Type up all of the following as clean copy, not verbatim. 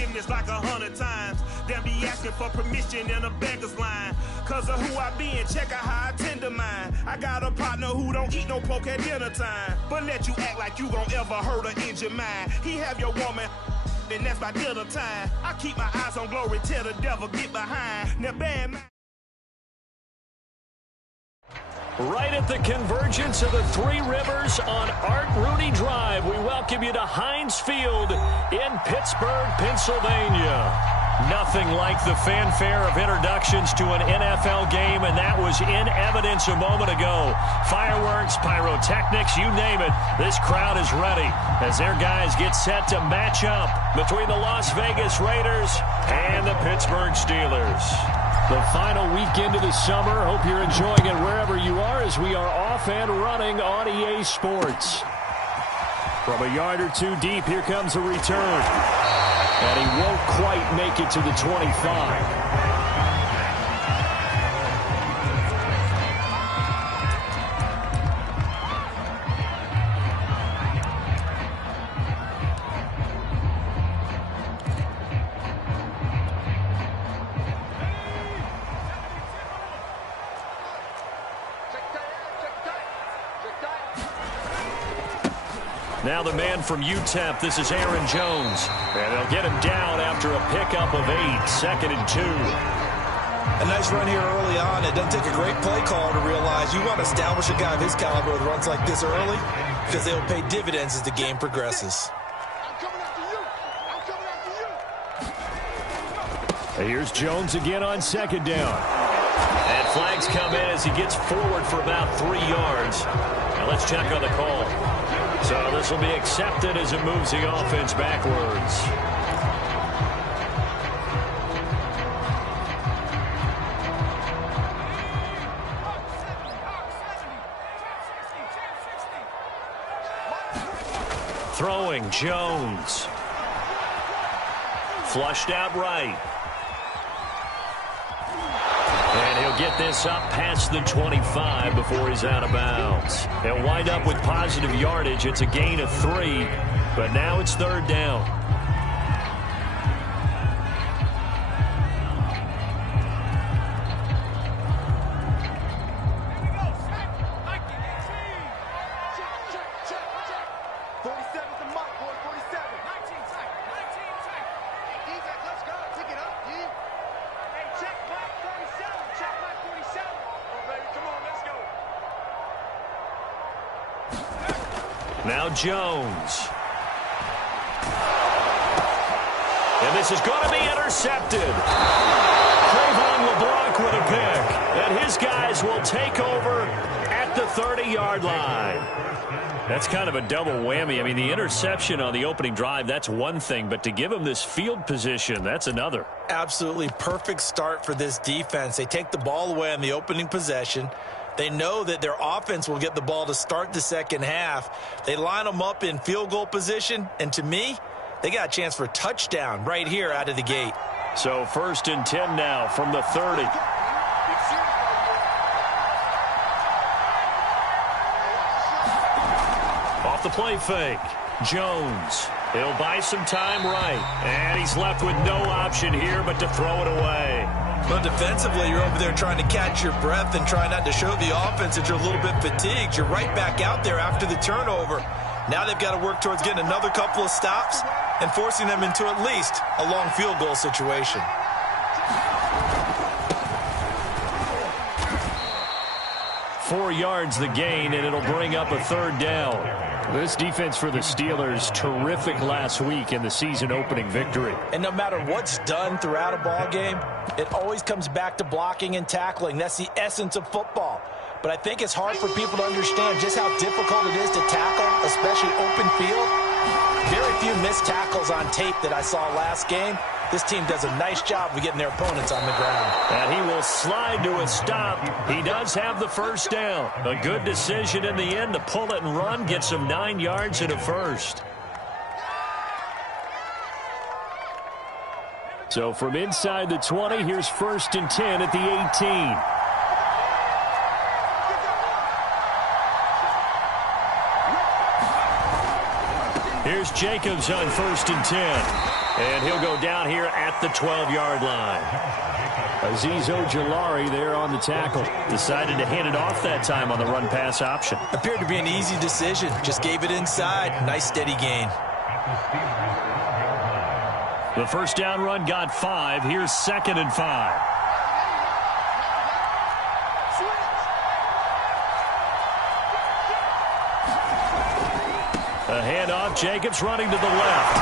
forgiveness like 100 times. They'll be asking for permission in a beggar's line. Cause of who I be and check out how I tend to mine. I got a partner who don't eat no pork at dinner time, but let you act like you gon' ever hurt or injure mine. He have your woman, and that's by dinner time. I keep my eyes on glory till the devil get behind. Now bad man. Right at the convergence of the Three Rivers on Art Rooney Drive, we welcome you to Heinz Field in Pittsburgh, Pennsylvania. Nothing like the fanfare of introductions to an NFL game, and that was in evidence a moment ago. Fireworks, pyrotechnics, you name it. This crowd is ready as their guys get set to match up between the Las Vegas Raiders and the Pittsburgh Steelers. The final weekend of the summer. Hope you're enjoying it wherever you are as we are off and running on EA Sports. From a yard or two deep, here comes a return. And he won't quite make it to the 25. Now the man from UTEP, this is Aaron Jones. And they'll get him down after a pickup of 8, 2nd and 2. A nice run here early on. It doesn't take a great play caller to realize you want to establish a guy of his caliber with runs like this early because they'll pay dividends as the game progresses. Here's Jones again on 2nd down. And flags come in as he gets forward for about 3 yards. Now let's check on the call. So this will be accepted as it moves the offense backwards. Throwing Jones. Flushed out right. And he'll get this up past the 25 before he's out of bounds. He'll wind up with positive yardage. It's a gain of 3, but now it's 3rd down. Now Jones. And this is going to be intercepted. Trayvon LeBlanc with a pick. And his guys will take over at the 30-yard line. That's kind of a double whammy. I mean, the interception on the opening drive, that's one thing. But to give him this field position, that's another. Absolutely perfect start for this defense. They take the ball away on the opening possession. They know that their offense will get the ball to start the second half. They line them up in field goal position, and to me, they got a chance for a touchdown right here out of the gate. So 1st and 10 now from the 30. Off the play fake. Jones. He'll buy some time right. And he's left with no option here but to throw it away. But defensively, you're over there trying to catch your breath and try not to show the offense that you're a little bit fatigued. You're right back out there after the turnover. Now they've got to work towards getting another couple of stops and forcing them into at least a long field goal situation. Four yards the gain, and it'll bring up a 3rd down. This defense for the Steelers, terrific last week in the season-opening victory. And no matter what's done throughout a ball game, it always comes back to blocking and tackling. That's the essence of football. But I think it's hard for people to understand just how difficult it is to tackle, especially open field. Very few missed tackles on tape that I saw last game. This team does a nice job of getting their opponents on the ground. And he will slide to a stop. He does have the 1st down. A good decision in the end to pull it and run, get some 9 yards and a 1st. So from inside the 20, here's 1st and 10 at the 18. Here's Jacobs on 1st and 10. And he'll go down here at the 12-yard line. Azeez Ojulari there on the tackle. Decided to hand it off that time on the run-pass option. Appeared to be an easy decision. Just gave it inside. Nice steady gain. The first down run got 5. Here's 2nd and 5. A handoff. Jacobs running to the left.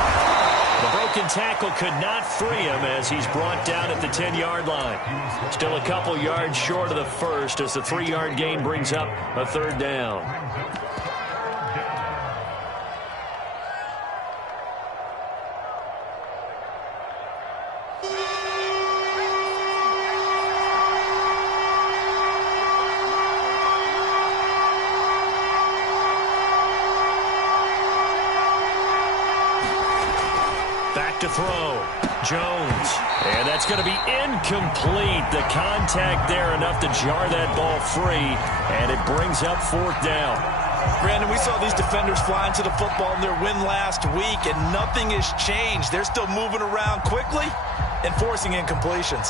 The broken tackle could not free him as he's brought down at the 10-yard line. Still a couple yards short of the first as the 3-yard gain brings up a 3rd down. To throw. Jones. And that's going to be incomplete. The contact there enough to jar that ball free. And it brings up 4th down. Brandon, we saw these defenders fly into the football in their win last week, and nothing has changed. They're still moving around quickly and forcing incompletions.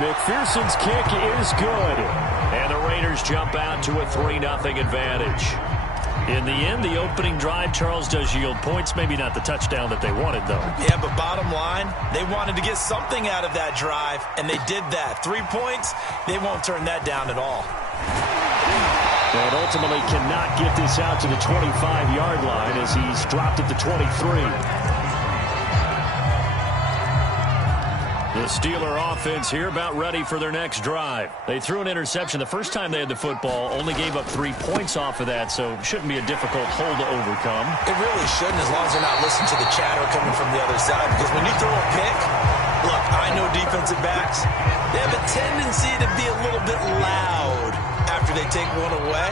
McPherson's kick is good. And the Raiders jump out to a 3-0 advantage. In the end, the opening drive, Charles, does yield points. Maybe not the touchdown that they wanted, though. Yeah, but bottom line, they wanted to get something out of that drive, and they did that. 3 points, they won't turn that down at all. And ultimately cannot get this out to the 25-yard line as he's dropped at the 23. The Steeler offense here about ready for their next drive. They threw an interception the first time they had the football, only gave up 3 points off of that, so it shouldn't be a difficult hole to overcome. It really shouldn't, as long as they're not listening to the chatter coming from the other side, because when you throw a pick, look, I know defensive backs, they have a tendency to be a little bit loud after they take one away,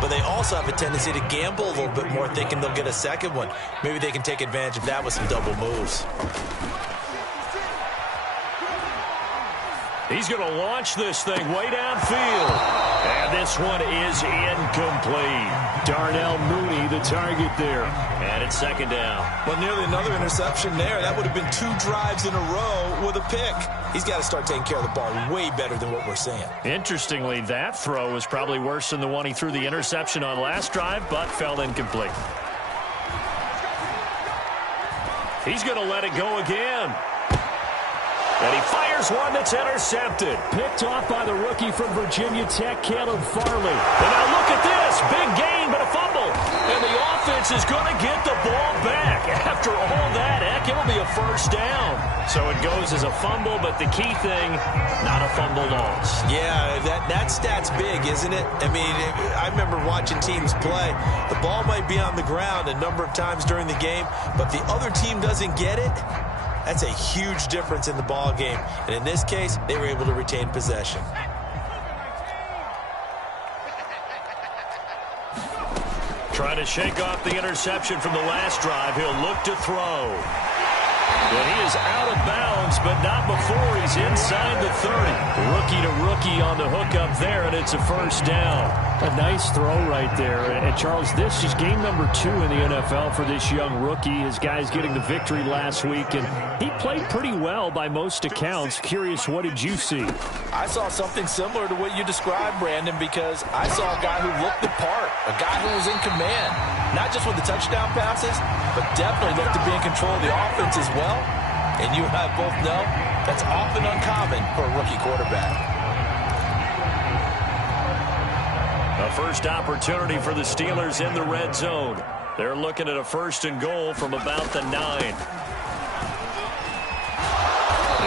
but they also have a tendency to gamble a little bit more, thinking they'll get a second one. Maybe they can take advantage of that with some double moves. He's going to launch this thing way downfield. And this one is incomplete. Darnell Mooney, the target there. And it's 2nd down. Well, nearly another interception there. That would have been 2 drives in a row with a pick. He's got to start taking care of the ball way better than what we're seeing. Interestingly, that throw was probably worse than the one he threw the interception on last drive, but fell incomplete. He's going to let it go again. And he fires one that's intercepted. Picked off by the rookie from Virginia Tech, Caleb Farley. And now look at this. Big gain, but a fumble. And the offense is going to get the ball back. After all that, heck, it'll be a 1st down. So it goes as a fumble, but the key thing, not a fumble loss. Yeah, that stat's big, isn't it? I mean, I remember watching teams play. The ball might be on the ground a number of times during the game, but the other team doesn't get it. That's a huge difference in the ball game. And in this case, they were able to retain possession. Trying to shake off the interception from the last drive. He'll look to throw. And he is out of bounds, but not before he's inside the 30. Rookie to rookie on the hookup there, and it's a 1st down. A nice throw right there. And Charles, this is game number 2 in the NFL for this young rookie. His guys getting the victory last week, and he played pretty well by most accounts. Curious, what did you see? I saw something similar to what you described, Brandon, because I saw a guy who looked the part, a guy who was in command, not just with the touchdown passes, but definitely looked to be in control of the offense as well. And you and I both know that's often uncommon for a rookie quarterback. A first opportunity for the Steelers in the red zone. They're looking at a 1st and goal from about the 9.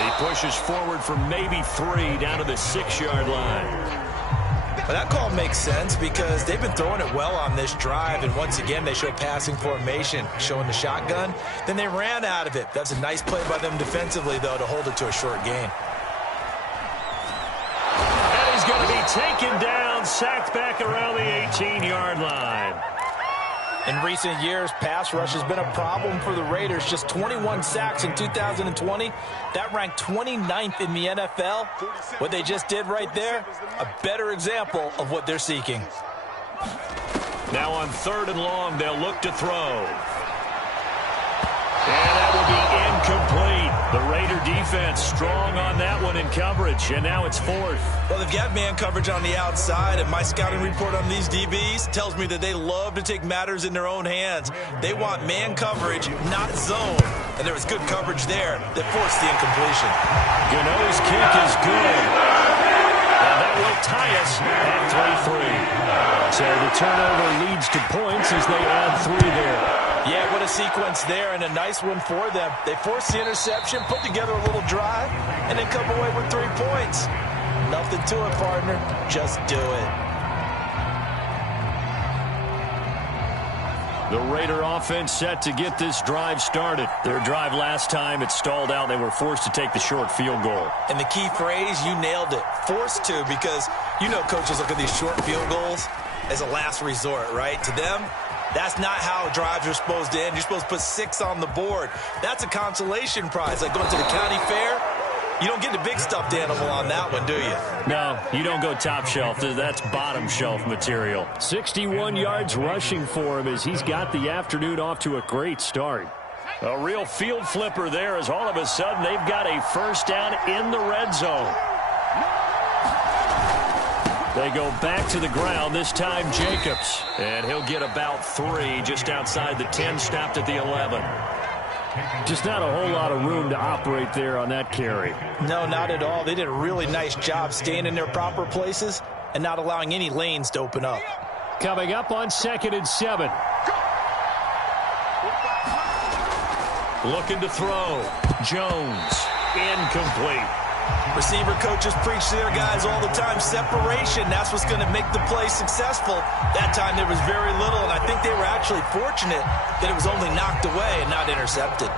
He pushes forward for maybe 3 down to the 6-yard line. But that call makes sense because they've been throwing it well on this drive, and once again they show passing formation, showing the shotgun. Then they ran out of it. That's a nice play by them defensively, though, to hold it to a short gain. And he's going to be taken down, sacked back around the 18-yard line. In recent years, pass rush has been a problem for the Raiders. Just 21 sacks in 2020. That ranked 29th in the NFL. What they just did right there, a better example of what they're seeking. Now on 3rd and long, they'll look to throw. And that will be incomplete. The Raider defense strong on that one in coverage, and now it's 4th. Well, they've got man coverage on the outside, and my scouting report on these DBs tells me that they love to take matters in their own hands. They want man coverage, not zone. And there was good coverage there that forced the incompletion. Gano's kick is good. And that will tie us at 3-3. So the turnover leads to points as they add 3 there. Yeah, what a sequence there, and a nice one for them. They forced the interception, put together a little drive, and then come away with 3 points. Nothing to it, partner. Just do it. The Raider offense set to get this drive started. Their drive last time, it stalled out. They were forced to take the short field goal. And the key phrase, you nailed it. Forced to, because you know coaches look at these short field goals as a last resort, right? To them, that's not how drives are supposed to end. You're supposed to put 6 on the board. That's a consolation prize. Like going to the county fair, you don't get the big stuffed animal on that one, do you? No, you don't go top shelf. That's bottom shelf material. 61 yards rushing for him as he's got the afternoon off to a great start. A real field flipper there as all of a sudden they've got a first down in the red zone. They go back to the ground, this time Jacobs. And he'll get about 3 just outside the 10, stopped at the 11. Just not a whole lot of room to operate there on that carry. No, not at all. They did a really nice job staying in their proper places and not allowing any lanes to open up. Coming up on 2nd and 7. Looking to throw. Jones. Incomplete. Receiver coaches preach to their guys all the time. Separation, that's what's going to make the play successful. That time there was very little, and I think they were actually fortunate that it was only knocked away and not intercepted.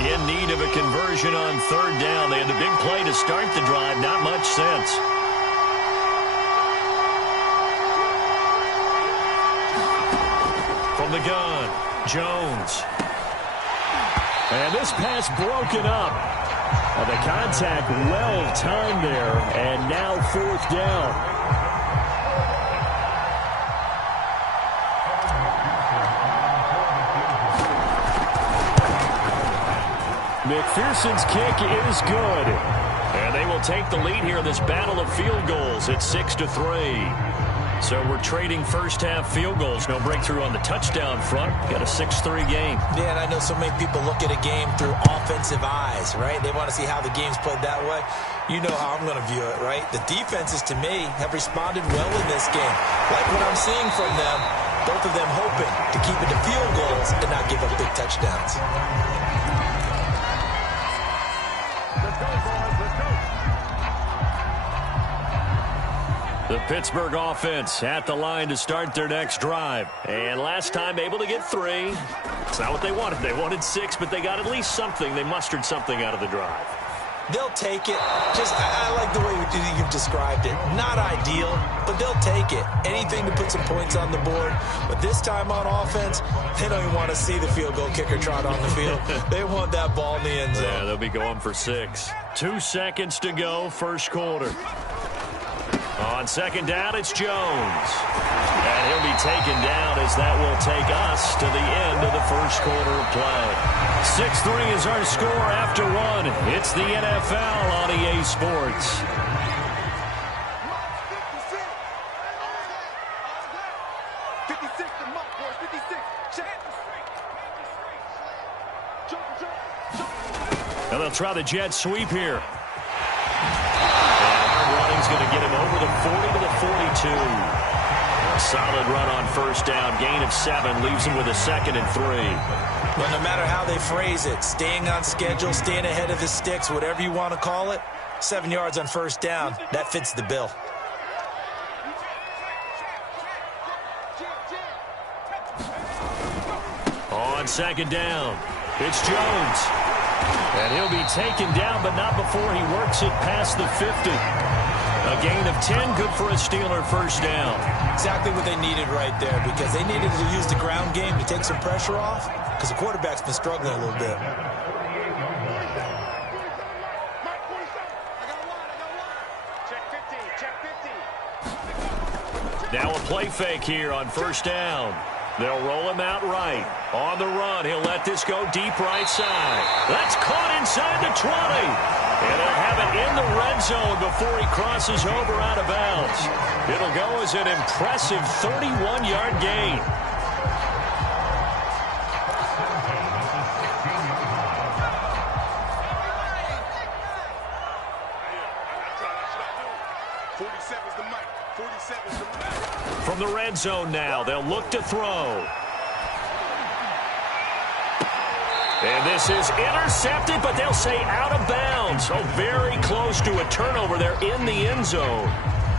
In need of a conversion on 3rd down. They had the big play to start the drive. Not much sense. From the gun, Jones. And this pass broken up. The contact well timed there, and now 4th down. McPherson's kick is good. And they will take the lead here in this battle of field goals at 6-3. So we're trading first-half field goals. No breakthrough on the touchdown front. Got a 6-3 game. Yeah, and I know so many people look at a game through offensive eyes, right? They want to see how the game's played that way. You know how I'm going to view it, right? The defenses, to me, have responded well in this game. Like what I'm seeing from them, both of them hoping to keep it to field goals and not give up big touchdowns. The Pittsburgh offense at the line to start their next drive. And last time able to get 3. It's not what they wanted. They wanted 6, but they got at least something. They mustered something out of the drive. They'll take it. I like the way you've described it. Not ideal, but they'll take it. Anything to put some points on the board. But this time on offense, they don't even want to see the field goal kicker trot on the field. They want that ball in the end zone. Yeah, they'll be going for 6. 2 seconds to go, first quarter. On 2nd down, it's Jones. And he'll be taken down as that will take us to the end of the first quarter of play. 6-3 is our score after 1. It's the NFL on EA Sports. And they'll try the jet sweep here. He's going to get him over the 40 to the 42. A solid run on first down. Gain of 7 leaves him with a 2nd and 3. Well, no matter how they phrase it, staying on schedule, staying ahead of the sticks, whatever you want to call it, 7 yards on first down, that fits the bill. On 2nd down, it's Jones. And he'll be taken down, but not before he works it past the 50. A gain of 10, good for a Steeler first down. Exactly what they needed right there, because they needed to use the ground game to take some pressure off, because the quarterback's been struggling a little bit. Now a play fake here on first down. They'll roll him out right. On the run, he'll let this go deep right side. That's caught inside the 20. And they'll have it in the red zone before he crosses over out of bounds. It'll go as an impressive 31-yard gain. From the red zone now, they'll look to throw. And this is intercepted, but they'll say out of bounds. Oh, very close to a turnover there in the end zone.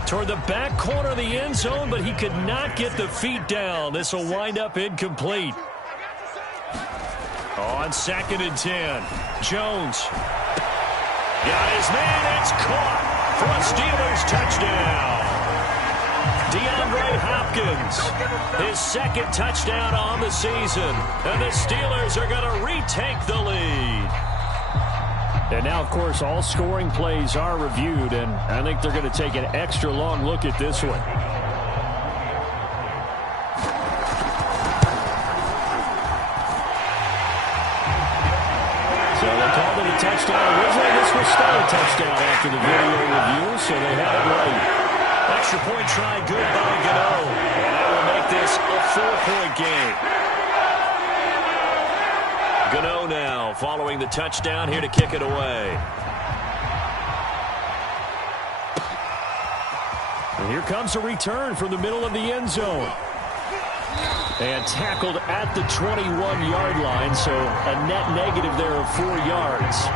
Toward the back corner of the end zone, but he could not get the feet down. This will wind up incomplete. On 2nd and 10, Jones. Got his man, it's caught for a Steelers touchdown. DeAndre Hopkins, his second touchdown on the season. And the Steelers are going to retake the lead. And now, of course, all scoring plays are reviewed, and I think they're going to take an extra long look at this one. So they called it a touchdown. Originally, this was still a touchdown after the video review, so they had it right. Extra point try, good by Gano. And that will make this a 4-point game. Gano now following the touchdown here to kick it away. And here comes a return from the middle of the end zone. And tackled at the 21-yard line, so a net negative there of 4 yards.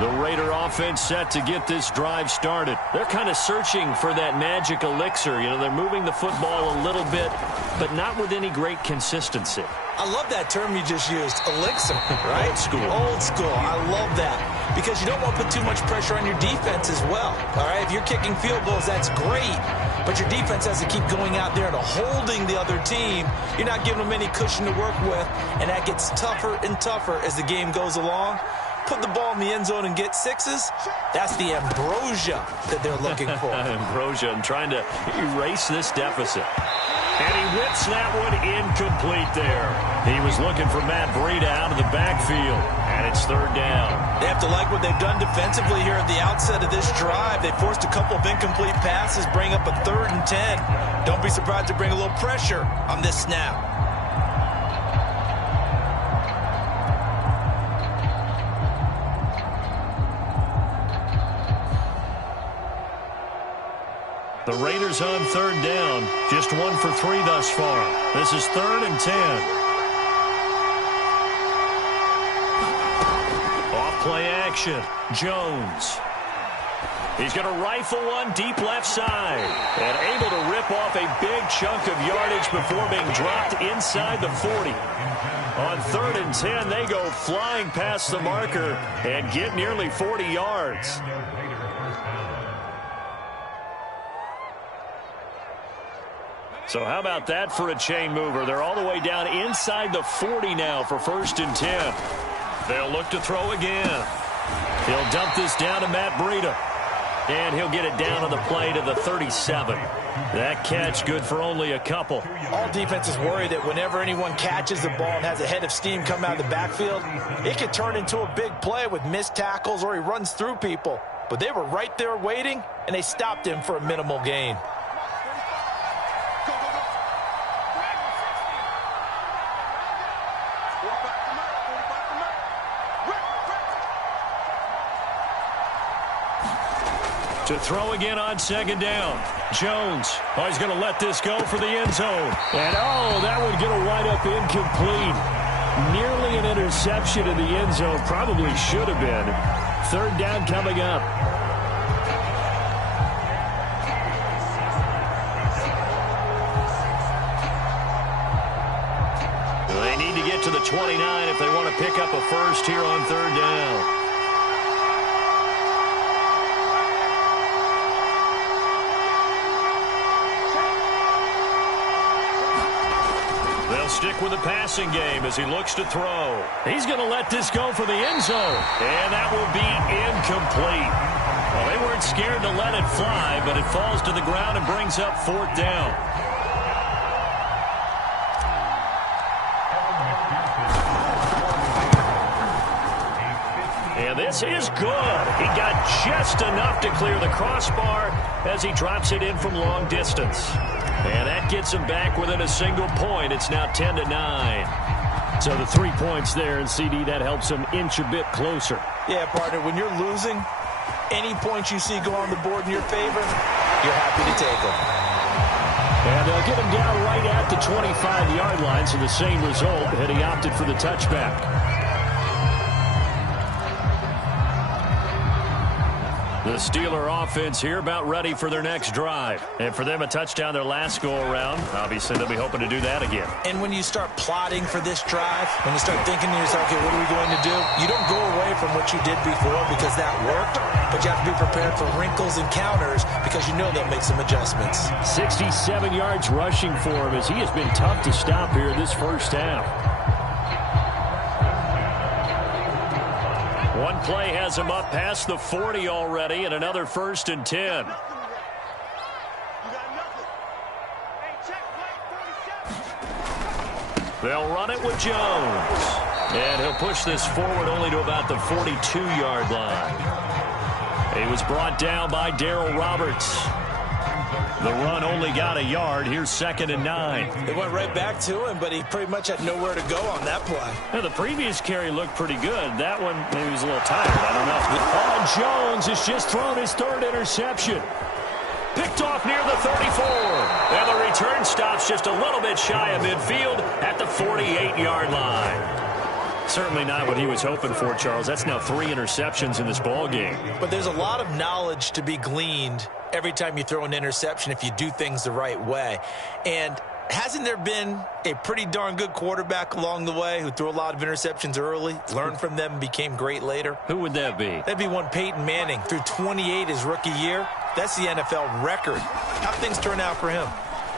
The Raider offense set to get this drive started. They're kind of searching for that magic elixir. You know, they're moving the football a little bit, but not with any great consistency. I love that term you just used, elixir, right? Old school. Old school. I love that, because you don't want to put too much pressure on your defense as well. All right, if you're kicking field goals, that's great, but your defense has to keep going out there and holding the other team. You're not giving them any cushion to work with, and that gets tougher and tougher as the game goes along. Put the ball in the end zone and get sixes, that's the ambrosia that they're looking for. Ambrosia, and trying to erase this deficit. And he whips that one incomplete there. He was looking for Matt Breida out of the backfield, and it's 3rd down. They have to like what they've done defensively here at the outset of this drive. They forced a couple of incomplete passes, bring up a 3rd and 10. Don't be surprised to bring a little pressure on this snap. The Raiders on 3rd down. Just 1 for 3 thus far. This is 3rd and 10. Off play action. Jones. He's going to rifle one deep left side. And able to rip off a big chunk of yardage before being dropped inside the 40. On 3rd and 10, they go flying past the marker and get nearly 40 yards. So how about that for a chain mover? They're all the way down inside the 40 now for 1st and 10. They'll look to throw again. He'll dump this down to Matt Breida. And he'll get it down on the play to the 37. That catch good for only a couple. All defenses worry that whenever anyone catches the ball and has a head of steam come out of the backfield, it could turn into a big play with missed tackles or he runs through people. But they were right there waiting, and they stopped him for a minimal gain. To throw again on 2nd down. Jones. Oh, he's going to let this go for the end zone. And, oh, that would get a wind up incomplete. Nearly an interception in the end zone. Probably should have been. 3rd down coming up. They need to get get to the 29 if they want to pick up a first here on third down. They'll stick with the passing game as he looks to throw. He's going to let this go for the end zone. And that will be incomplete. Well, they weren't scared to let it fly, but it falls to the ground and brings up fourth down. And this is good. He got just enough to clear the crossbar as he drops it in from long distance. And that gets him back within a single point. It's now 10-9. So the 3 points there, and CD, that helps him inch a bit closer. Yeah, partner, when you're losing, any points you see go on the board in your favor, you're happy to take them. And they'll get him down right at the 25-yard line, so the same result had he opted for the touchback. The Steeler offense here about ready for their next drive. And for them, a touchdown their last go-around. Obviously, they'll be hoping to do that again. And when you start plotting for this drive, when you start thinking to yourself, okay, what are we going to do? You don't go away from what you did before because that worked, but you have to be prepared for wrinkles and counters because you know they'll make some adjustments. 67 yards rushing for him as he has been tough to stop here in this first half. One play has him up past the 40 already, and another 1st and 10. They'll run it with Jones. And he'll push this forward only to about the 42-yard line. He was brought down by Darryl Roberts. The run only got a yard. Here's 2nd and 9. They went right back to him, but he pretty much had nowhere to go on that play. Now, the previous carry looked pretty good. That one, maybe he was a little tired. I don't know. Jones has just thrown his 3rd interception. Picked off near the 34. And the return stops just a little bit shy of midfield at the 48-yard line. Certainly not what he was hoping for, Charles. That's now 3 interceptions in this ball game. But there's a lot of knowledge to be gleaned every time you throw an interception if you do things the right way. And hasn't there been a pretty darn good quarterback along the way who threw a lot of interceptions early, learned from them, and became great later? Who would that be? That'd be one Peyton Manning. Threw 28 his rookie year. That's the NFL record. How'd things turn out for him?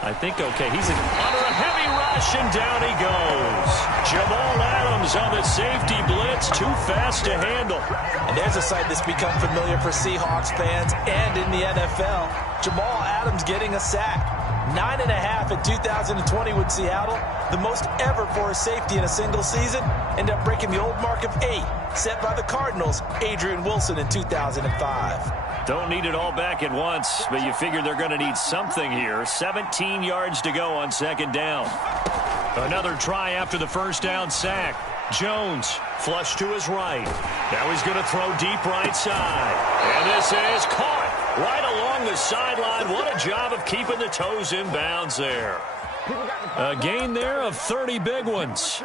I think okay. He's under a heavy rush, and down he goes. Jamal Adams on the safety blitz, too fast to handle. And there's a sight that's become familiar for Seahawks fans and in the NFL. Jamal Adams getting a sack. 9.5 in 2020 with Seattle, the most ever for a safety in a single season. Ended up breaking the old mark of 8, set by the Cardinals, Adrian Wilson in 2005. Don't need it all back at once, but you figure they're going to need something here. 17 yards to go on 2nd down. Another try after the 1st down sack. Jones flush to his right. Now he's going to throw deep right side. And this is caught right along the sideline. What a job of keeping the toes in bounds there. A gain there of 30 big ones.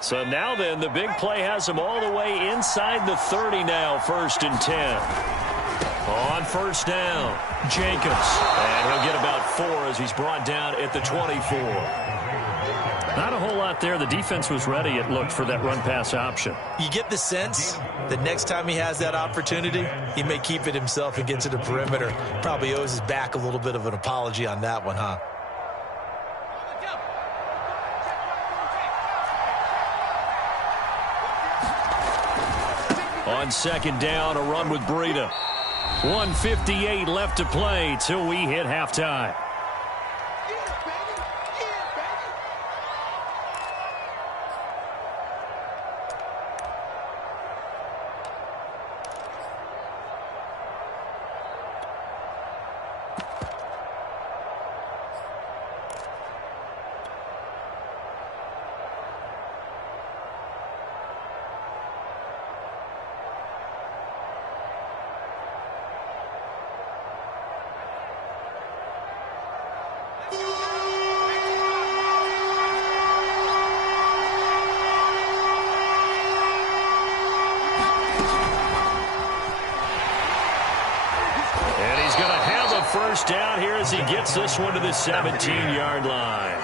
So now then, the big play has him all the way inside the 30 now, 1st and 10. On 1st down, Jacobs. And he'll get about 4 as he's brought down at the 24. Not a whole lot there. The defense was ready, it looked, for that run-pass option. You get the sense that next time he has that opportunity, he may keep it himself and get to the perimeter. Probably owes his back a little bit of an apology on that one, huh? On 2nd down, a run with Breida. 1:58 left to play till we hit halftime. first down here as he gets this one to the 17-yard line.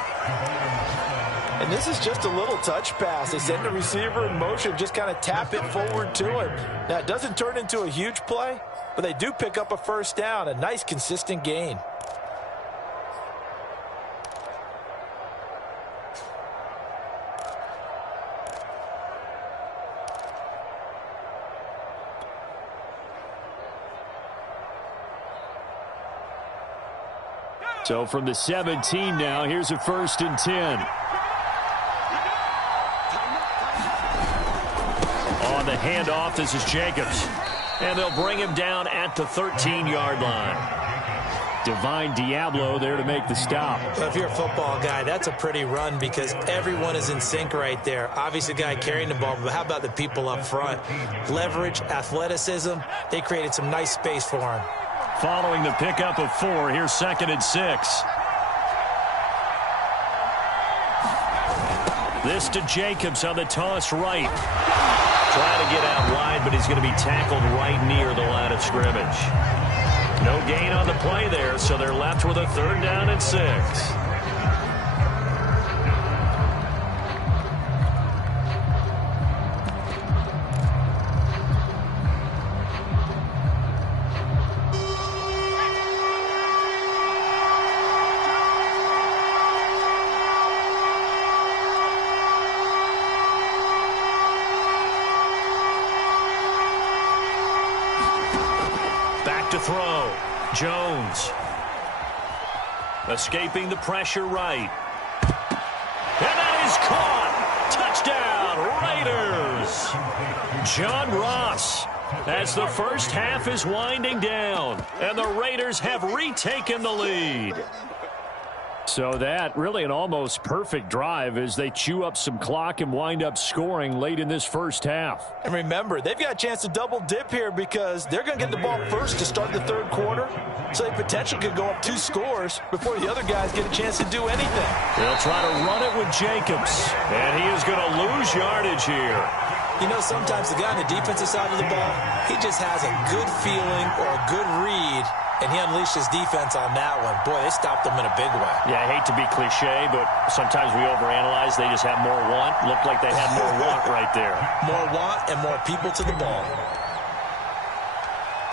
And this is just a little touch pass. They send the receiver in motion, just kind of tap it forward to him. Now, it doesn't turn into a huge play, but they do pick up a first down, a nice, consistent gain. So from the 17 now, here's a 1st and 10. On the handoff, this is Jacobs. And they'll bring him down at the 13-yard line. Divine Diablo there to make the stop. Well, if you're a football guy, that's a pretty run because everyone is in sync right there. Obviously, the guy carrying the ball, but how about the people up front? Leverage, athleticism, they created some nice space for him. Following the pickup of 4, here's 2nd and 6. This to Jacobs on the toss right. Trying to get out wide, but he's going to be tackled right near the line of scrimmage. No gain on the play there, so they're left with a 3rd down and 6. To throw. Jones. Escaping the pressure right. And that is caught. Touchdown, Raiders. John Ross, as the first half is winding down, and the Raiders have retaken the lead. So that really an almost perfect drive as they chew up some clock and wind up scoring late in this first half. And remember, they've got a chance to double dip here because they're going to get the ball first to start the 3rd quarter. So they potentially could go up 2 scores before the other guys get a chance to do anything. They'll try to run it with Jacobs, and he is going to lose yardage here. You know, sometimes the guy on the defensive side of the ball, he just has a good feeling or a good read, and he unleashed his defense on that one. Boy, they stopped them in a big way. Yeah, I hate to be cliche, but sometimes we overanalyze. They just have more want. Looked like they had more want right there. More want and more people to the ball.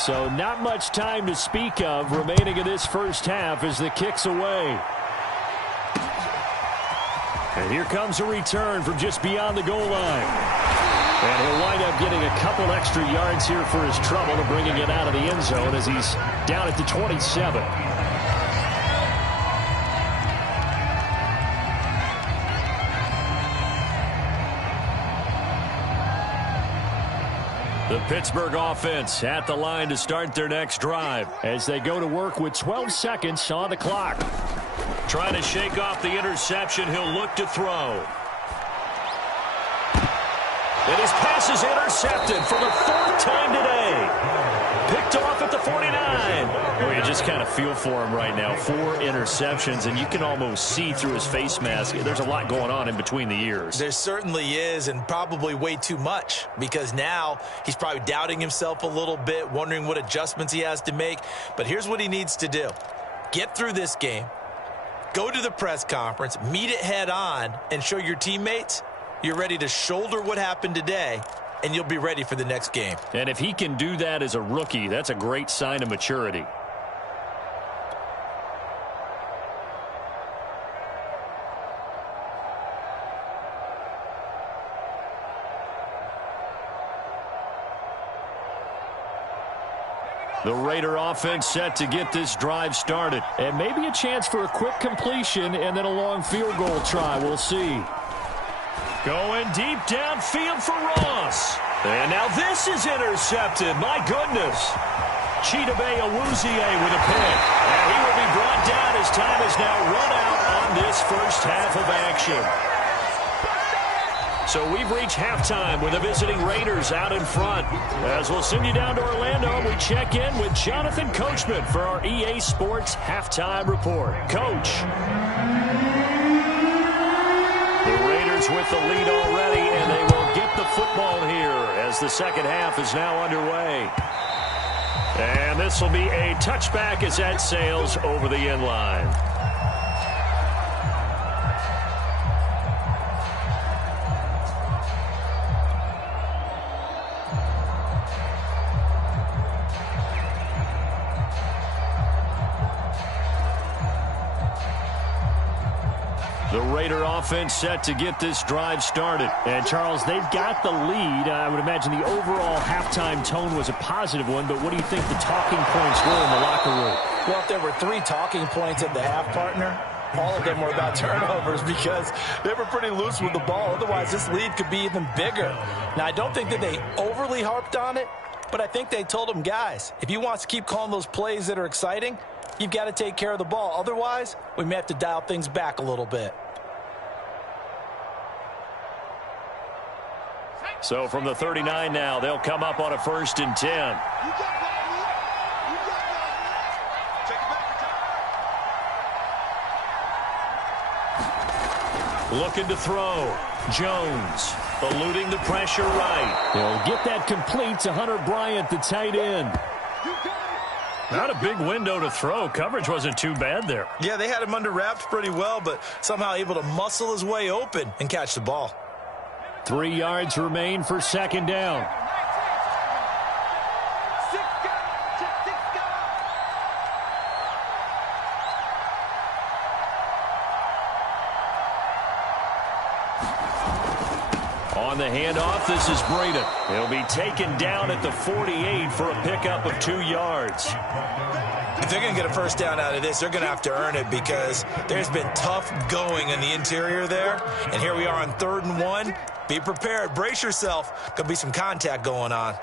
So not much time to speak of remaining in this first half as the kick's away. And here comes a return from just beyond the goal line. And he'll wind up getting a couple extra yards here for his trouble and bringing it out of the end zone as he's down at the 27. The Pittsburgh offense at the line to start their next drive as they go to work with 12 seconds on the clock. Trying to shake off the interception, he'll look to throw. And his pass is intercepted for the 4th time today. Picked off at the 49. Well, you just kind of feel for him right now. 4 interceptions, and you can almost see through his face mask. There's a lot going on in between the ears. There certainly is, and probably way too much, because now he's probably doubting himself a little bit, wondering what adjustments he has to make. But here's what he needs to do. Get through this game, go to the press conference, meet it head on, and show your teammates you're ready to shoulder what happened today, and you'll be ready for the next game. And if he can do that as a rookie, that's a great sign of maturity. The Raider offense set to get this drive started. And maybe a chance for a quick completion and then a long field goal try. We'll see. Going deep downfield for Ross. And now this is intercepted. My goodness. Chidobe Awuzie with a pick. And he will be brought down as time is now run out on this first half of action. So we've reached halftime with the visiting Raiders out in front. As we'll send you down to Orlando, we check in with Jonathan Coachman for our EA Sports Halftime Report. Coach. The Raiders with the lead already, and they will get the football here as the second half is now underway. And this will be a touchback as that sails over the end line. The Raider offense set to get this drive started. And, Charles, they've got the lead. I would imagine the overall halftime tone was a positive one, but what do you think the talking points were in the locker room? Well, if there were 3 talking points at the half, partner, all of them were about turnovers because they were pretty loose with the ball. Otherwise, this lead could be even bigger. Now, I don't think that they overly harped on it, but I think they told them, guys, if you want to keep calling those plays that are exciting, you've got to take care of the ball. Otherwise, we may have to dial things back a little bit. So from the 39 now, they'll come up on a 1st and 10. Looking to throw. Jones eluding the pressure right. They'll get that complete to Hunter Bryant, the tight end. Not a big window to throw. Coverage wasn't too bad there. Yeah, they had him under wraps pretty well, but somehow able to muscle his way open and catch the ball. 3 yards remain for 2nd down. On the handoff, this is Breida. He'll be taken down at the 48 for a pickup of 2 yards. If they're going to get a 1st down out of this, they're going to have to earn it because there's been tough going in the interior there. And here we are on 3rd and 1. Be prepared. Brace yourself. Could be some contact going on.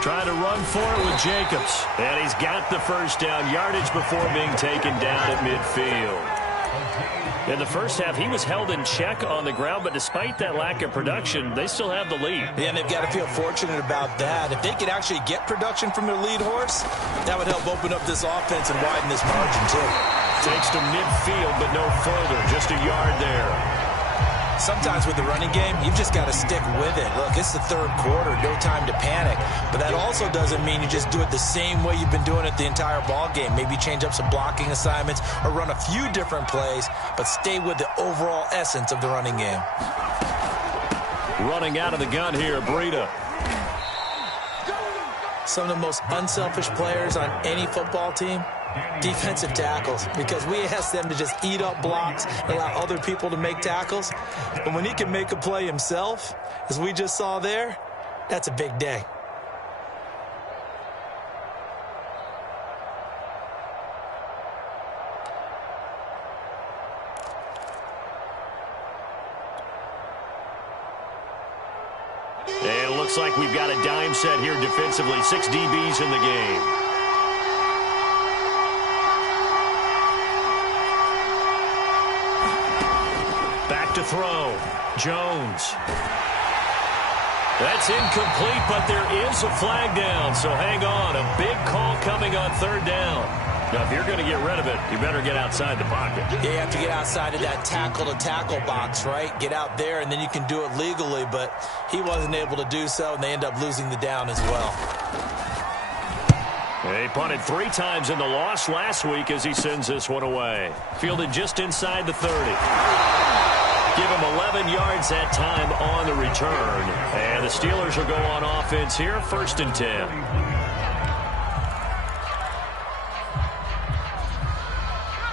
Trying to run for it with Jacobs. And he's got the 1st down yardage before being taken down at midfield. In the first half, he was held in check on the ground, but despite that lack of production, they still have the lead. Yeah, and they've got to feel fortunate about that. If they could actually get production from their lead horse, that would help open up this offense and widen this margin, too. Takes to midfield, but no further. Just a yard there. Sometimes with the running game, you've just got to stick with it. Look, it's the 3rd quarter, no time to panic. But that also doesn't mean you just do it the same way you've been doing it the entire ball game. Maybe change up some blocking assignments or run a few different plays, but stay with the overall essence of the running game. Running out of the gun here, Breida. Some of the most unselfish players on any football team, defensive tackles, because we ask them to just eat up blocks and allow other people to make tackles. But when he can make a play himself, as we just saw there, that's a big day. And it looks like we've got a dime set here defensively. 6 DBs in the game. Back to throw. Jones. That's incomplete, but there is a flag down, so hang on. A big call coming on 3rd down. Now, if you're going to get rid of it, you better get outside the pocket. Yeah, you have to get outside of that tackle-to-tackle box, right? Get out there, and then you can do it legally, but he wasn't able to do so, and they end up losing the down as well. They punted 3 times in the loss last week as he sends this one away. Fielded just inside the 30. Give him 11 yards that time on the return. And the Steelers will go on offense here, 1st and 10.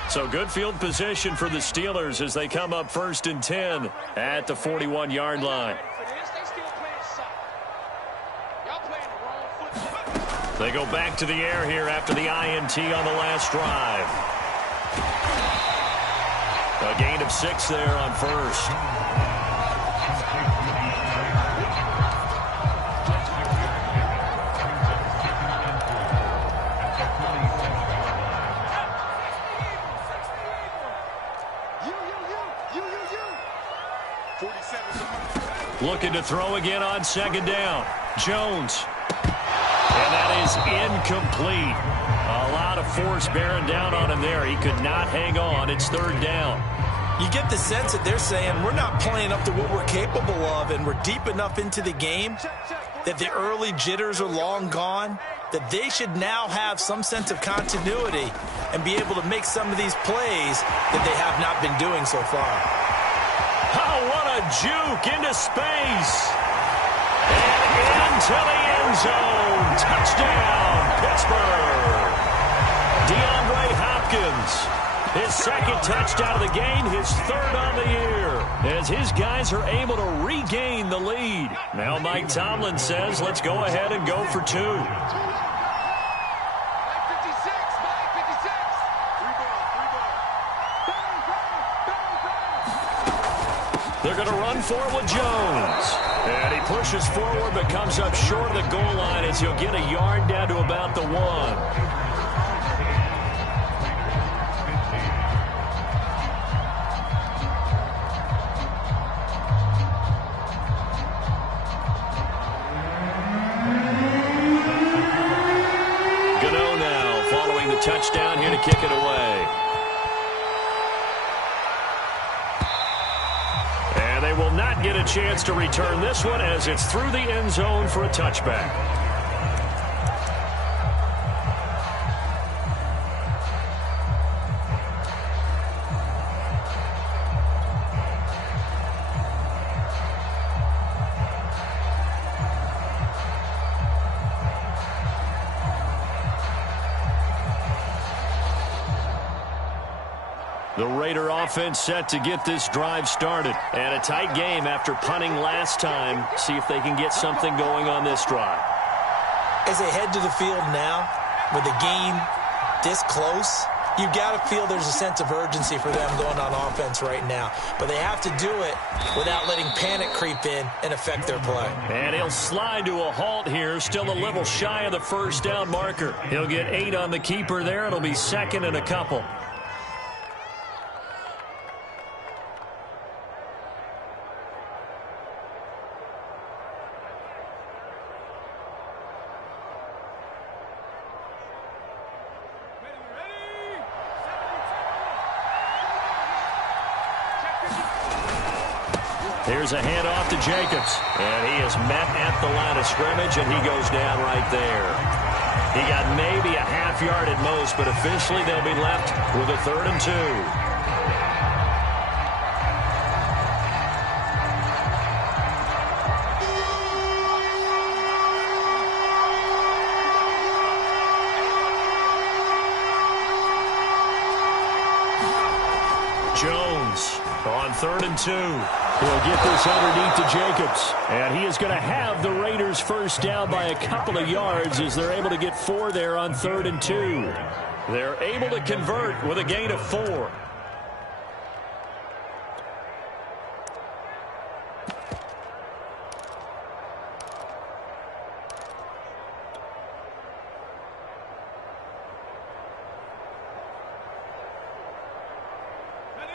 So good field position for the Steelers as they come up 1st and 10 at the 41-yard line. They go back to the air here after the INT on the last drive. A gain of 6 there on 1st. Looking to throw again on second down. Jones. And that is incomplete. A lot of force bearing down on him there. He could not hang on. It's third down. You get the sense that they're saying we're not playing up to what we're capable of, and we're deep enough into the game that the early jitters are long gone, that they should now have some sense of continuity and be able to make some of these plays that they have not been doing so far. Oh, what a juke into space. And into the end zone. Touchdown, Pittsburgh. DeAndre Hopkins. His second touchdown of the game, his third on the year, as his guys are able to regain the lead. Now Mike Tomlin says, let's go ahead and go for two. They're going to run forward with Jones. And he pushes forward but comes up short of the goal line as he'll get a yard down to about the 1. Touchdown here to kick it away. And they will not get a chance to return this one as it's through the end zone for a touchback. The Raider offense set to get this drive started. And a tight game after punting last time. See if they can get something going on this drive. As they head to the field now, with the game this close, you've got to feel there's a sense of urgency for them going on offense right now. But they have to do it without letting panic creep in and affect their play. And he'll slide to a halt here, still a little shy of the first down marker. He'll get 8 on the keeper there. It'll be second and a couple. Here's a handoff to Jacobs. And he is met at the line of scrimmage, and he goes down right there. He got maybe a half yard at most, but officially they'll be left with a 3rd and 2. Jones on 3rd and 2. He'll get this underneath to Jacobs. And he is going to have the Raiders first down by a couple of yards as they're able to get 4 there on 3rd and 2. They're able to convert with a gain of 4.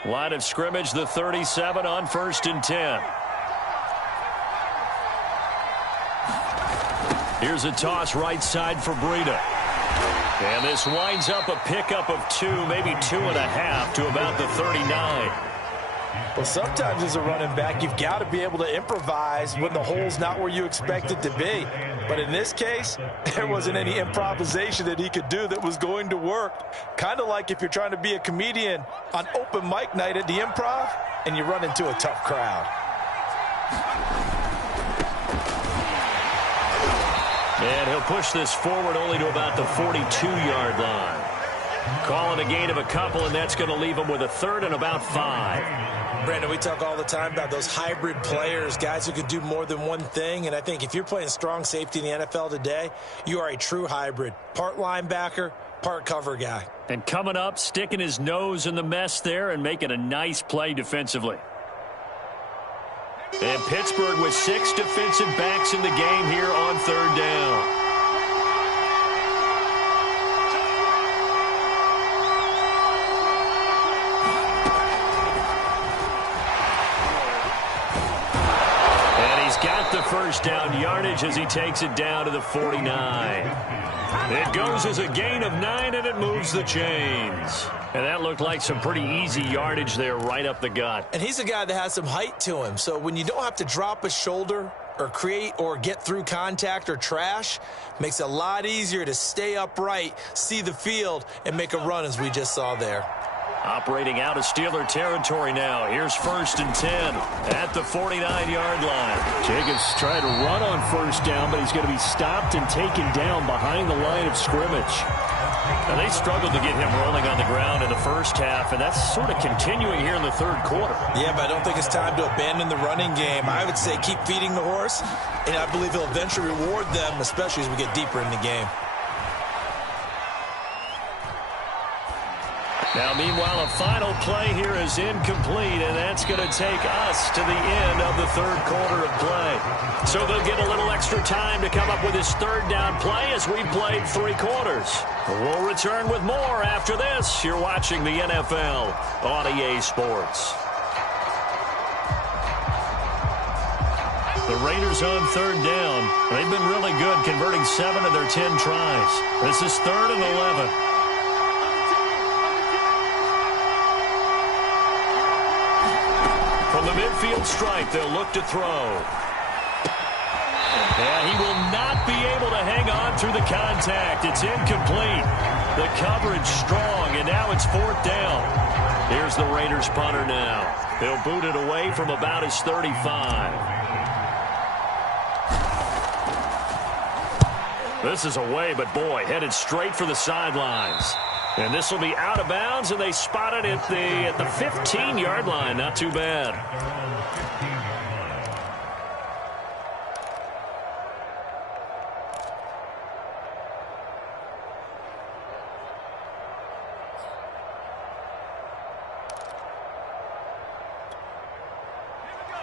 Line of scrimmage, the 37 on 1st and 10. Here's a toss right side for Breida. And this winds up a pickup of 2, maybe 2.5 to about the 39. Well, sometimes as a running back, you've got to be able to improvise when the hole's not where you expect it to be. But in this case, there wasn't any improvisation that he could do that was going to work. Kind of like if you're trying to be a comedian on open mic night at the Improv and you run into a tough crowd. And he'll push this forward only to about the 42-yard line. Calling a gain of a couple, and that's going to leave him with a 3rd and about 5. Brandon, we talk all the time about those hybrid players, guys who could do more than one thing. And I think if you're playing strong safety in the NFL today, you are a true hybrid. Part linebacker, part cover guy. And coming up, sticking his nose in the mess there and making a nice play defensively. And Pittsburgh with 6 defensive backs in the game here on 3rd down. get the first down yardage as he takes it down to the 49. It goes as a gain of 9, and it moves the chains. And that looked like some pretty easy yardage there right up the gut. And he's a guy that has some height to him. So when you don't have to drop a shoulder or create or get through contact or trash, makes it a lot easier to stay upright, see the field, and make a run as we just saw there. Operating out of Steeler territory now. Here's 1st and 10 at the 49-yard line. Jacobs tried to run on first down, but he's going to be stopped and taken down behind the line of scrimmage. Now, they struggled to get him rolling on the ground in the first half, and that's sort of continuing here in the third quarter. Yeah, but I don't think it's time to abandon the running game. I would say keep feeding the horse, and I believe he'll eventually reward them, especially as we get deeper in the game. Now, meanwhile, a final play here is incomplete, and that's going to take us to the end of the third quarter of play. So they'll get a little extra time to come up with his third down play as we played 3 quarters. We'll return with more after this. You're watching the NFL on EA Sports. The Raiders on third down. They've been really good, converting 7 of their 10 tries. This is 3rd and 11. From the midfield stripe, they'll look to throw. And he will not be able to hang on through the contact. It's incomplete. The coverage strong, and now it's 4th down. Here's the Raiders punter now. He'll boot it away from about his 35. This is away, but boy, headed straight for the sidelines. And this will be out of bounds, and they spot it at the 15-yard line. Not too bad.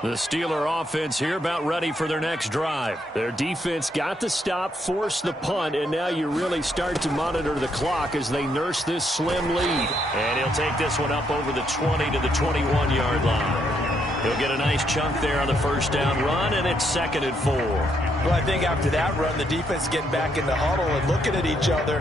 The Steeler offense here about ready for their next drive. Their defense got the stop, forced the punt, and now you really start to monitor the clock as they nurse this slim lead. And he'll take this one up over the 20 to the 21-yard line. He'll get a nice chunk there on the first down run, and it's 2nd and 4. Well, I think after that run, the defense is getting back in the huddle and looking at each other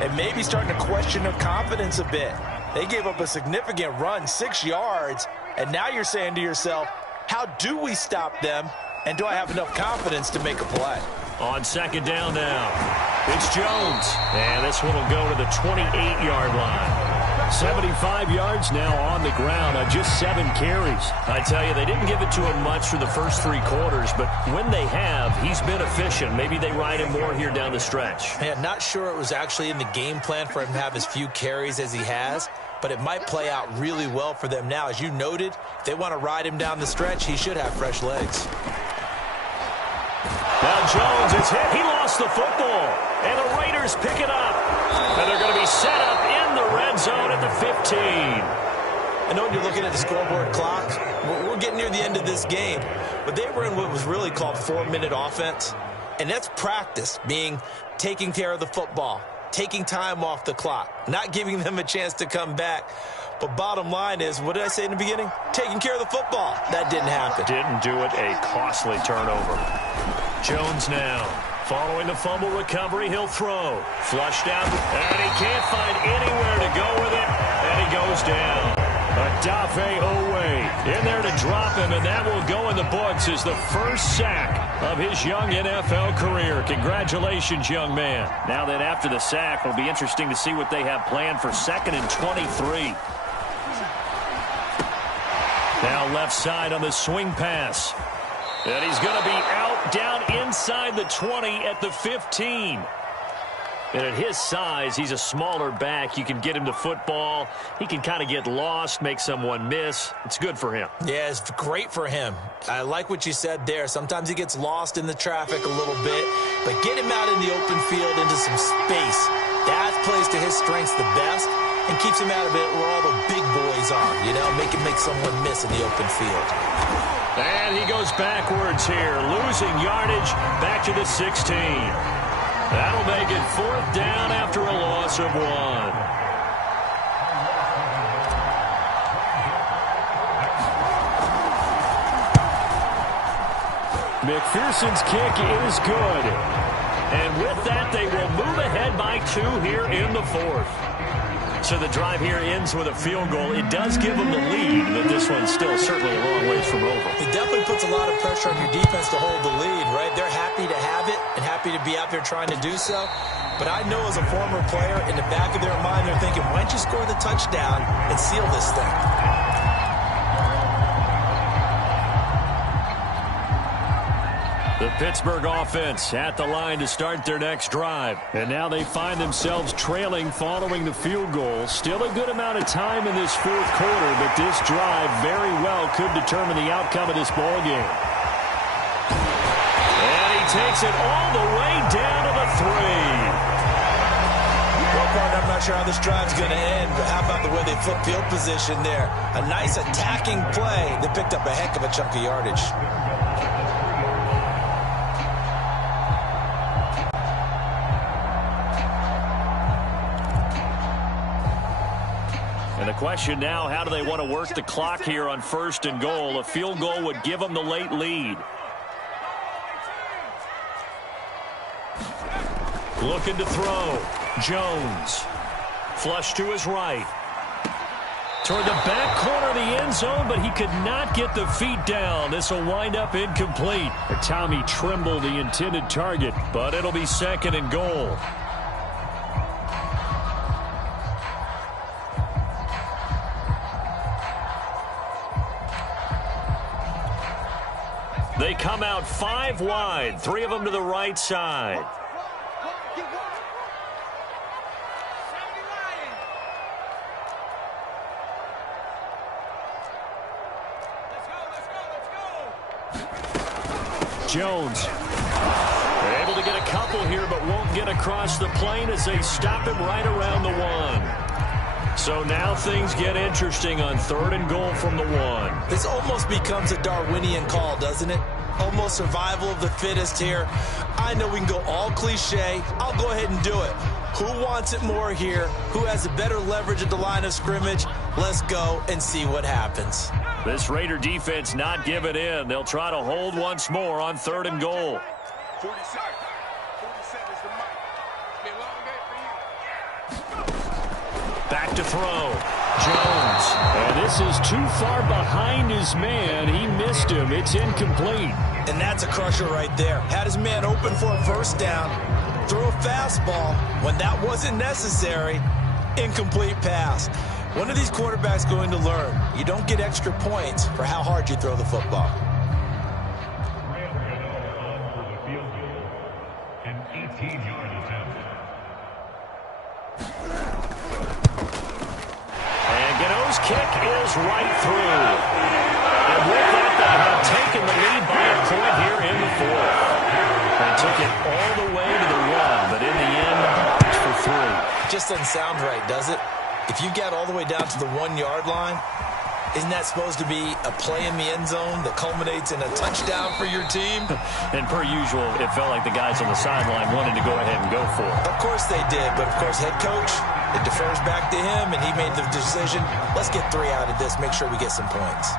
and maybe starting to question their confidence a bit. They gave up a significant run, 6 yards, and now you're saying to yourself, how do we stop them, and do I have enough confidence to make a play? On 2nd down now, it's Jones. And this one will go to the 28-yard line. 75 yards now on the ground on just 7 carries. I tell you, they didn't give it to him much for the first 3 quarters, but when they have, he's been efficient. Maybe they ride him more here down the stretch. Man, not sure it was actually in the game plan for him to have as few carries as he has, but it might play out really well for them now. As you noted, if they want to ride him down the stretch, he should have fresh legs. Now Jones is hit. He lost the football, and the Raiders pick it up. And they're going to be set up in the red zone at the 15. I know when you're looking at the scoreboard clock, we're getting near the end of this game, but they were in what was really called 4-minute offense, and that's practice, meaning taking care of the football, taking time off the clock, not giving them a chance to come back. But bottom line is, what did I say in the beginning? Taking care of the football. That didn't happen. Didn't do it. A costly turnover. Jones now. Following the fumble recovery, he'll throw. Flushed out, and he can't find anywhere to go with it, and he goes down. Odafe Owe in there to drop him, and that will go in the books as the first sack of his young NFL career. Congratulations, young man. Now then, after the sack, it'll be interesting to see what they have planned for 2nd and 23. Now left side on the swing pass. And he's going to be out down inside the 20 at the 15. And at his size, he's a smaller back. You can get him to football. He can kind of get lost, make someone miss. It's good for him. Yeah, it's great for him. I like what you said there. Sometimes he gets lost in the traffic a little bit, but get him out in the open field into some space. That plays to his strengths the best and keeps him out of it where all the big boys are, you know, make someone miss in the open field. And he goes backwards here, losing yardage back to the 16. That'll make it 4th down after a loss of 1. McPherson's kick is good. And with that, they will move ahead by 2 here in the 4th. So the drive here ends with a field goal. It does give them the lead, but this one's still certainly a long ways from over. It definitely puts a lot of pressure on your defense to hold the lead, right? They're happy to have it and happy to be out there trying to do so. But I know as a former player, in the back of their mind, they're thinking, why don't you score the touchdown and seal this thing? The Pittsburgh offense at the line to start their next drive. And now they find themselves trailing following the field goal. Still a good amount of time in this 4th quarter, but this drive very well could determine the outcome of this ball game. And he takes it all the way down to the 3. I'm not sure how this drive's going to end, but how about the way they flip field position there? A nice attacking play that picked up a heck of a chunk of yardage. And the question now, how do they want to work the clock here on 1st and goal? A field goal would give them the late lead. Looking to throw. Jones. Flush to his right. Toward the back corner of the end zone, but he could not get the feet down. This will wind up incomplete. Tommy Tremble, the intended target, but it'll be 2nd and goal. They come out 5 wide, 3 of them to the right side. Jones. They're able to get a couple here, but won't get across the plane as they stop him right around the 1. So now things get interesting on 3rd and goal from the 1. This almost becomes a Darwinian call, doesn't it? Almost survival of the fittest here. I know we can go all cliche. I'll go ahead and do it. Who wants it more here? Who has the better leverage at the line of scrimmage? Let's go and see what happens. This Raider defense not giving in. They'll try to hold once more on 3rd and goal. 47 is the mic. It's been a long day for you. Back to throw. Jones. And this is too far behind his man. He missed him. It's incomplete. And that's a crusher right there. Had his man open for a 1st down. Threw a fastball when that wasn't necessary. Incomplete pass. When are these quarterbacks going to learn? You don't get extra points for how hard you throw the football. An 18-yard attempt. And Gano's kick is right through. And with that, they have taken the lead by a point here in the 4th. They took it all the way to the 1, but in the end, it's for 3. Just doesn't sound right, does it? If you get all the way down to the 1-yard line, isn't that supposed to be a play in the end zone that culminates in a touchdown for your team? And per usual, it felt like the guys on the sideline wanted to go ahead and go for it. Of course they did, but of course head coach, it defers back to him, and he made the decision, let's get 3 out of this, make sure we get some points.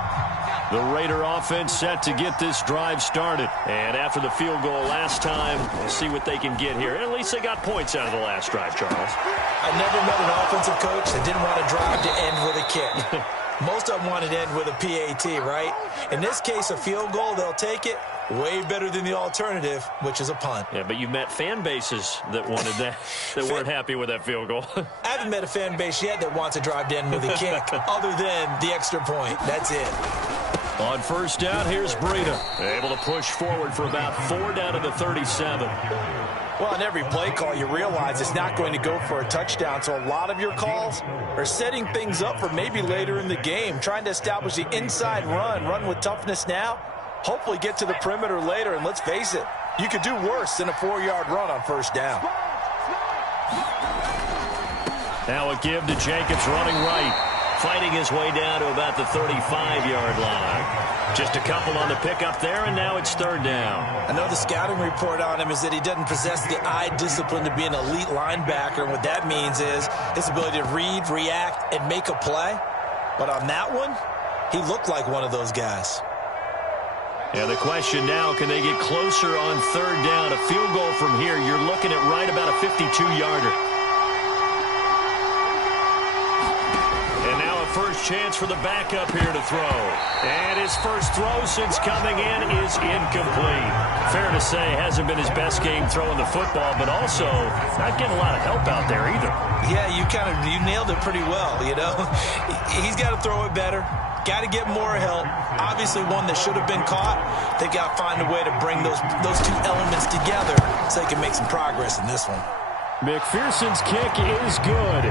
The Raider offense set to get this drive started. And after the field goal last time, we'll see what they can get here. At least they got points out of the last drive, Charles. I never met an offensive coach that didn't want to drive to end with a kick. Most of them wanted to end with a PAT, right? In this case, a field goal, they'll take it. Way better than the alternative, which is a punt. Yeah, but you've met fan bases that wanted that, that weren't happy with that field goal. I haven't met a fan base yet that wants to drive to end with a kick, other than the extra point. That's it. On 1st down, here's Breida. Able to push forward for about 4 down to the 37. Well, in every play call, you realize it's not going to go for a touchdown, so a lot of your calls are setting things up for maybe later in the game, trying to establish the inside run with toughness now, hopefully get to the perimeter later, and let's face it, you could do worse than a 4-yard run on 1st down. Now a give to Jacobs running right. Fighting his way down to about the 35-yard line. Just a couple on the pickup there, and now it's 3rd down. I know the scouting report on him is that he doesn't possess the eye discipline to be an elite linebacker, and what that means is his ability to read, react, and make a play. But on that one, he looked like one of those guys. And the question now, can they get closer on third down? A field goal from here, you're looking at right about a 52-yarder. And now a first chance for the backup here to throw. And his first throw since coming in is incomplete. Fair to say, hasn't been his best game throwing the football, but also not getting a lot of help out there either. Yeah, you nailed it pretty well, you know. He's got to throw it better. Got to get more help. Obviously one that should have been caught. They got to find a way to bring those two elements together so they can make some progress in this one. McPherson's kick is good.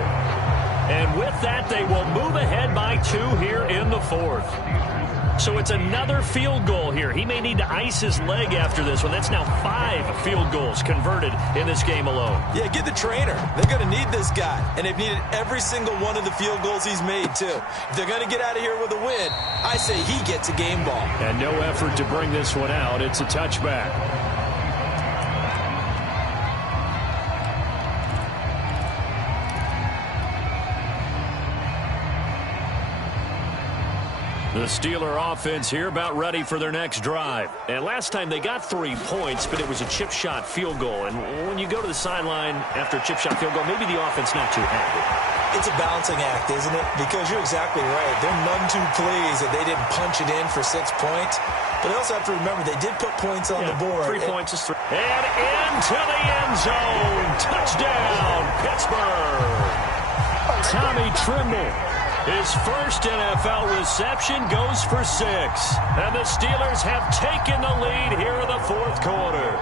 And with that, they will move ahead by 2 here in the 4th. So it's another field goal here. He may need to ice his leg after this one. That's now 5 field goals converted in this game alone. Yeah, get the trainer. They're going to need this guy. And they've needed every single one of the field goals he's made, too. If they're going to get out of here with a win, I say he gets a game ball. And no effort to bring this one out. It's a touchback. The Steeler offense here about ready for their next drive. And last time they got 3 points, but it was a chip shot field goal. And when you go to the sideline after a chip shot field goal, maybe the offense not too happy. It's a balancing act, isn't it? Because you're exactly right. They're none too pleased that they didn't punch it in for 6 points. But they also have to remember they did put points on the board. 3 points is 3. And into the end zone. Touchdown, Pittsburgh. Tommy Trimble. His first NFL reception goes for 6. And the Steelers have taken the lead here in the 4th quarter.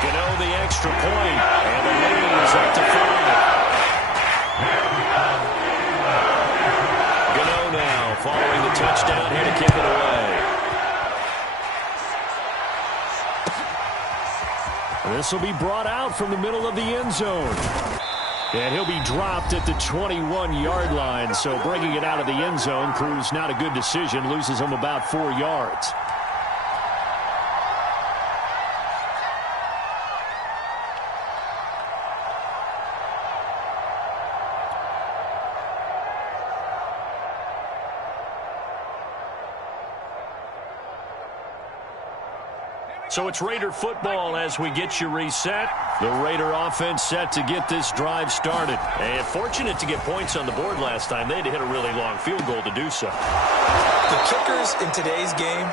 Gano the extra point. And the lead is up to 5. Gano now following the touchdown here to kick it away. This will be brought out from the middle of the end zone. And he'll be dropped at the 21-yard line. So bringing it out of the end zone proves not a good decision. Loses him about 4 yards. So it's Raider football as we get you reset. The Raider offense set to get this drive started. And fortunate to get points on the board last time. They had to hit a really long field goal to do so. The kickers in today's game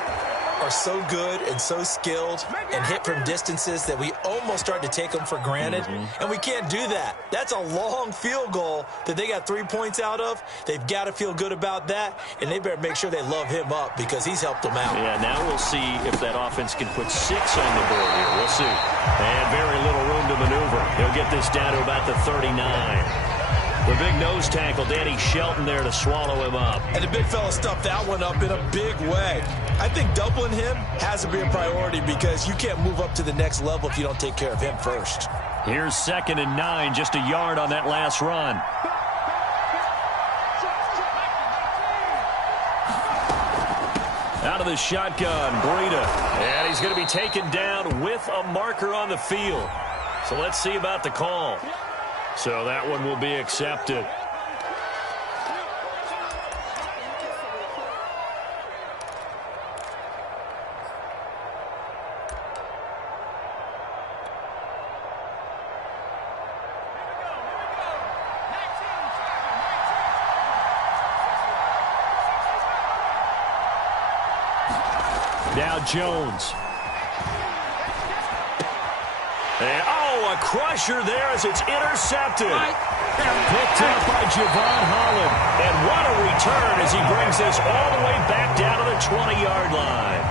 are so good and so skilled and hit from distances that we almost start to take them for granted. And we can't do that. That's a long field goal that they got 3 points out of. They've got to feel good about that, and they better make sure they love him up because he's helped them out. Yeah, now we'll see if that offense can put 6 on the board here. We'll see. And very little room to maneuver. He'll get this down to about the 39. The big nose tackle, Danny Shelton there to swallow him up. And the big fella stuffed that one up in a big way. I think doubling him has to be a priority because you can't move up to the next level if you don't take care of him first. Here's 2nd and 9, just a yard on that last run. Out of the shotgun, Breida. And he's going to be taken down with a marker on the field. So let's see about the call. So that one will be accepted. Now Jones. And, a crusher there as it's intercepted. Picked up by Javon Holland. And what a return as he brings this all the way back down to the 20-yard line.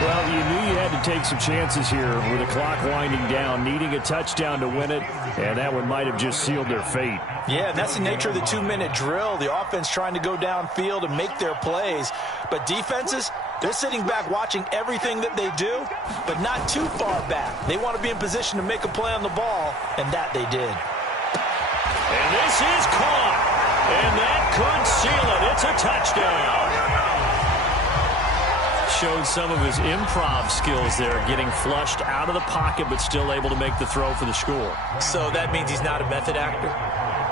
Well, you knew you had to take some chances here with the clock winding down, needing a touchdown to win it, and that one might have just sealed their fate. Yeah, that's the nature of the 2-minute drill. The offense trying to go downfield and make their plays. But defenses, they're sitting back watching everything that they do, but not too far back. They want to be in position to make a play on the ball, and that they did. And this is caught, and that could seal it. It's a touchdown. showed some of his improv skills there, getting flushed out of the pocket but still able to make the throw for the score. So that means he's not a method actor?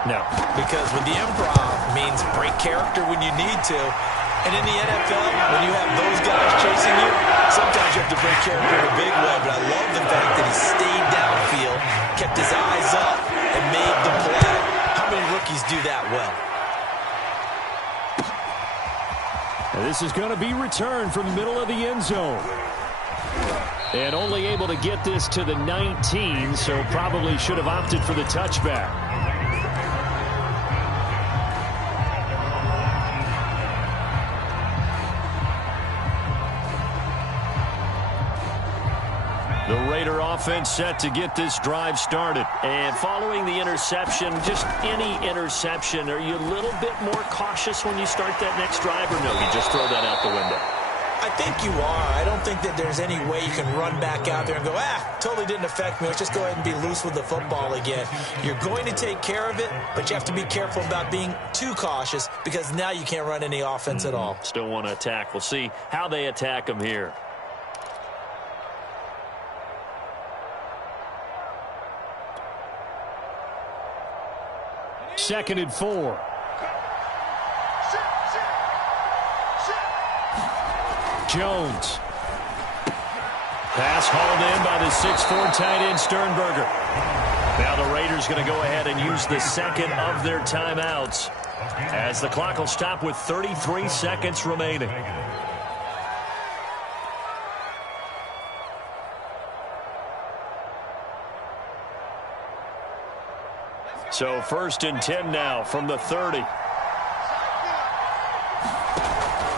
No. Because with the improv means break character when you need to. And in the NFL, when you have those guys chasing you, sometimes you have to break character in a big way. But I love the fact that he stayed downfield, kept his eyes up, and made the play. How many rookies do that well? And this is going to be returned from the middle of the end zone. And only able to get this to the 19, so probably should have opted for the touchback. The Raider offense set to get this drive started. And following the interception, just any interception, are you a little bit more cautious when you start that next drive, or no, you just throw that out the window? I think you are. I don't think that there's any way you can run back out there and go, totally didn't affect me. Let's just go ahead and be loose with the football again. You're going to take care of it, but you have to be careful about being too cautious because now you can't run any offense at all. Still want to attack. We'll see how they attack them here. Second and 4. Jones. Pass hauled in by the 6'4" tight end Sternberger. Now the Raiders going to go ahead and use the second of their timeouts as the clock will stop with 33 seconds remaining. So 1st and 10 now from the 30.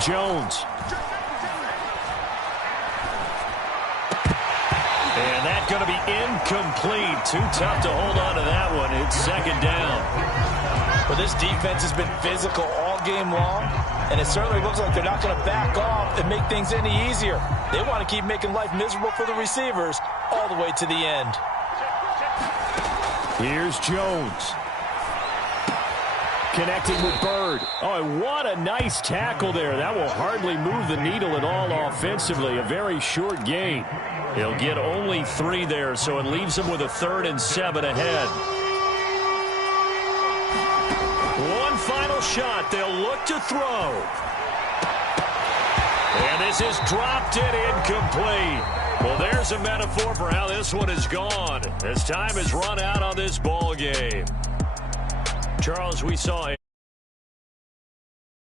Jones. And that's going to be incomplete. Too tough to hold on to that one. It's second down. Well, this defense has been physical all game long, and it certainly looks like they're not going to back off and make things any easier. They want to keep making life miserable for the receivers all the way to the end. Here's Jones. Connecting with Bird. Oh, and what a nice tackle there. That will hardly move the needle at all offensively. A very short gain. He'll get only 3 there, so it leaves him with a 3rd and 7 ahead. One final shot. They'll look to throw. And this is dropped it incomplete. Well, there's a metaphor for how this one is gone as time has run out on this ball game. Charles, we saw